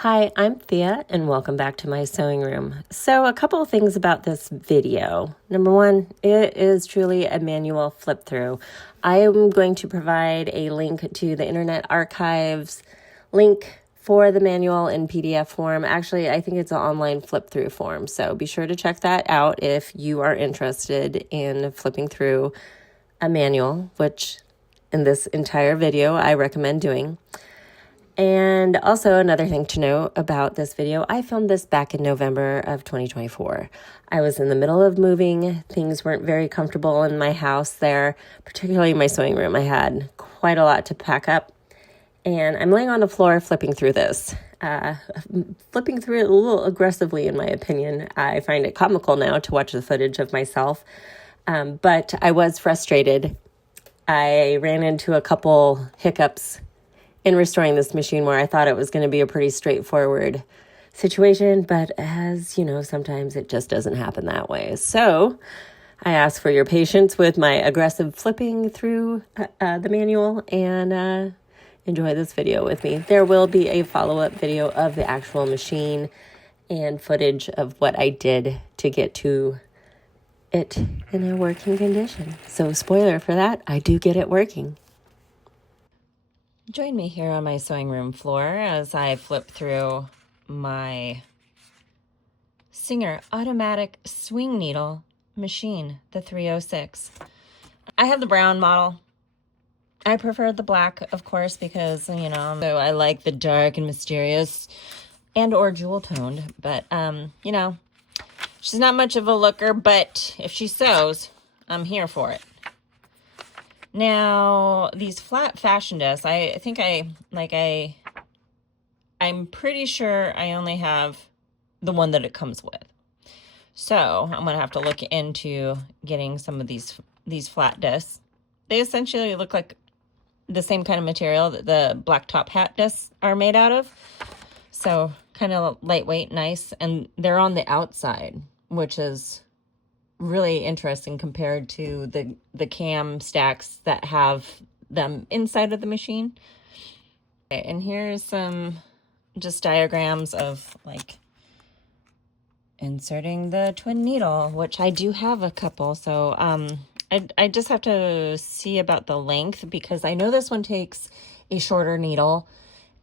Hi, I'm Thea, and welcome back to my sewing room. So, a couple of things about this video. Number one, it is truly a manual flip through. I am going to provide a link to the Internet Archives link for the manual in PDF form. Actually, I think it's an online flip through form, so be sure to check that out if you are interested in flipping through a manual, which in this entire video I recommend doing. And also another thing to note about this video, I filmed this back in November of 2024. I was in the middle of moving. Things weren't very comfortable in my house there, particularly my sewing room. I had quite a lot to pack up. And I'm laying on the floor flipping through this. Flipping through it a little aggressively, in my opinion. I find it comical now to watch the footage of myself. But I was frustrated. I ran into a couple hiccups in restoring this machine where I thought it was going to be a pretty straightforward situation, but as you know, sometimes it just doesn't happen that way. So I ask for your patience with my aggressive flipping through the manual and enjoy this video with me. There will be a follow-up video of the actual machine and footage of what I did to get to it in a working condition. So spoiler for that, I do get it working. Join me here on my sewing room floor as I flip through my Singer automatic swing needle machine, the 306. I have the brown model. I prefer the black, of course, because, so I like the dark and mysterious and or jewel toned, but, she's not much of a looker, but if she sews, I'm here for it. Now, these flat fashion discs, I'm pretty sure I only have the one that it comes with. So I'm going to have to look into getting some of these flat discs. They essentially look like the same kind of material that the black top hat discs are made out of. So kind of lightweight, nice. And they're on the outside, which is really interesting compared to the cam stacks that have them inside of the machine. Okay, and here's some just diagrams of like inserting the twin needle, which I do have a couple. So I just have to see about the length because I know this one takes a shorter needle,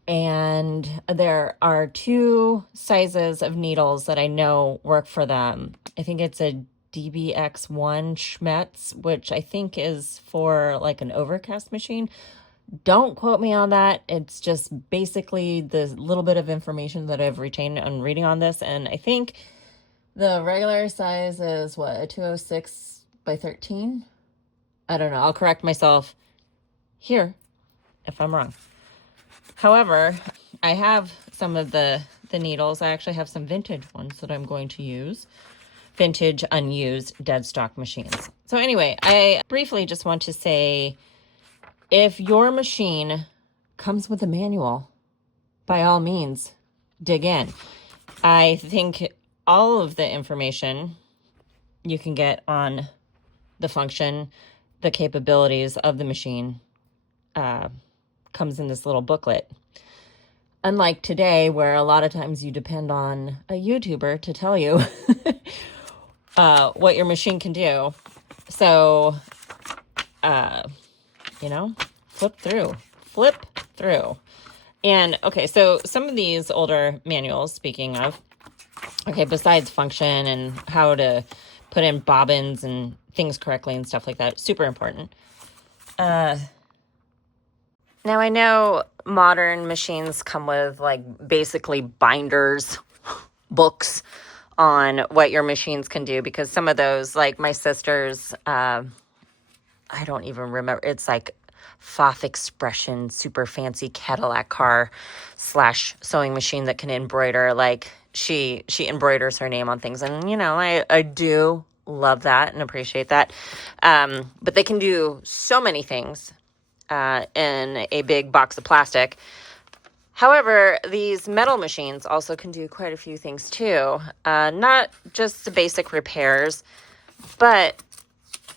and there are two sizes of needles that I know work for them. I think it's a DBX1 Schmetz, which I think is for like an overcast machine. Don't quote me on that. It's just basically the little bit of information that I've retained on reading on this. And I think the regular size is what, a 206 by 13? I don't know. I'll correct myself here if I'm wrong. However, I have some of the needles. I actually have some vintage ones that I'm going to use. Vintage, unused, dead stock machines. So anyway, I briefly just want to say, if your machine comes with a manual, by all means, dig in. I think all of the information you can get on the function, the capabilities of the machine comes in this little booklet. Unlike today, where a lot of times you depend on a YouTuber to tell you what your machine can do. So, flip through. And okay, so some of these older manuals, speaking of, okay, besides function and how to put in bobbins and things correctly and stuff like that, super important. Now I know modern machines come with like basically binders, books on what your machines can do, because some of those, like my sister's, I don't even remember, it's like Foth Expression, super fancy Cadillac car / sewing machine that can embroider. Like she embroiders her name on things, and I do love that and appreciate that. But they can do so many things in a big box of plastic. However, these metal machines also can do quite a few things too. Not just the basic repairs, but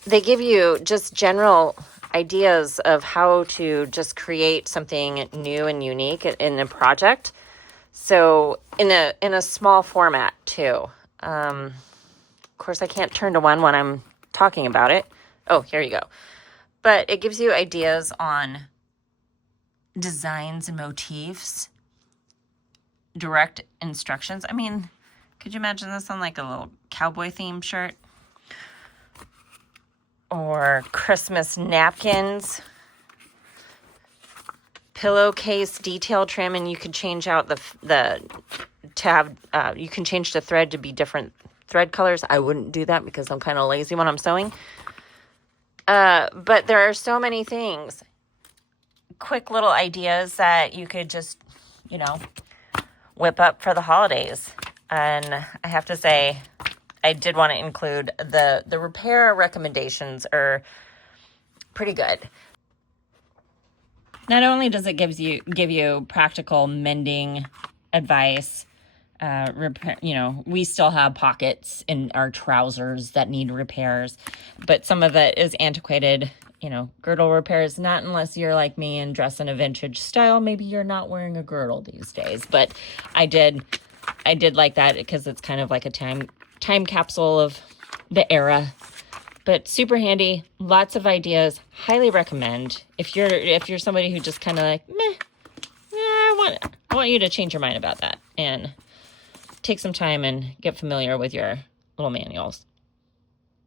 they give you just general ideas of how to just create something new and unique in a project. So in a small format too. Of course, I can't turn to one when I'm talking about it. Oh, here you go. But it gives you ideas on designs and motifs, direct instructions. I mean, could you imagine this on like a little cowboy theme shirt? Or Christmas napkins, pillowcase detail trim, and you could change out you can change the thread to be different thread colors. I wouldn't do that because I'm kind of lazy when I'm sewing. But there are so many things, quick little ideas that you could just, whip up for the holidays. And I have to say, I did want to include the repair recommendations are pretty good. Not only does it give you practical mending advice, repair, we still have pockets in our trousers that need repairs, but some of it is antiquated, girdle repairs, not unless you're like me and dress in a vintage style. Maybe you're not wearing a girdle these days, but I did like that because it's kind of like a time capsule of the era. But super handy, lots of ideas, highly recommend. If you're somebody who just kind of like, I want you to change your mind about that and take some time and get familiar with your little manuals.